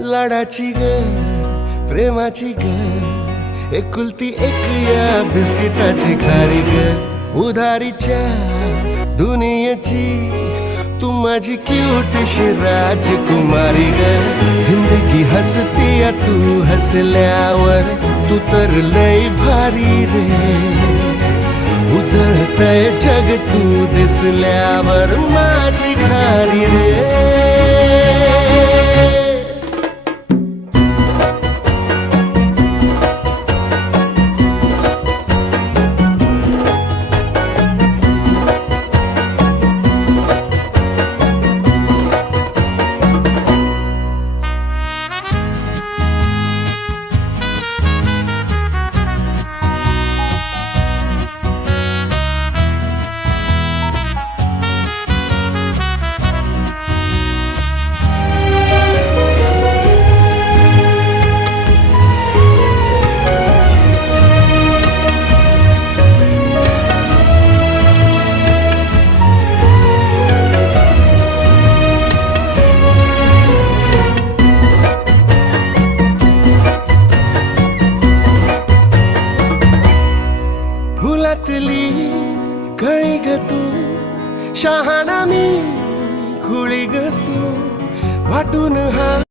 लाडाची ग प्रेमाची ग एकुलती एक या बिस्किटाची खारी ग उधारीच्या दुनियेची तू माझी क्यूटशी राजकुमारी ग जिंदगी हसती या तू हसल्यावर तू तर लय भारी रे उजळतय जग तू दिसल्यावर माझी खारी रे फुलातली कळी ग तू शहाणा मी खुळी ग तू वाटून हा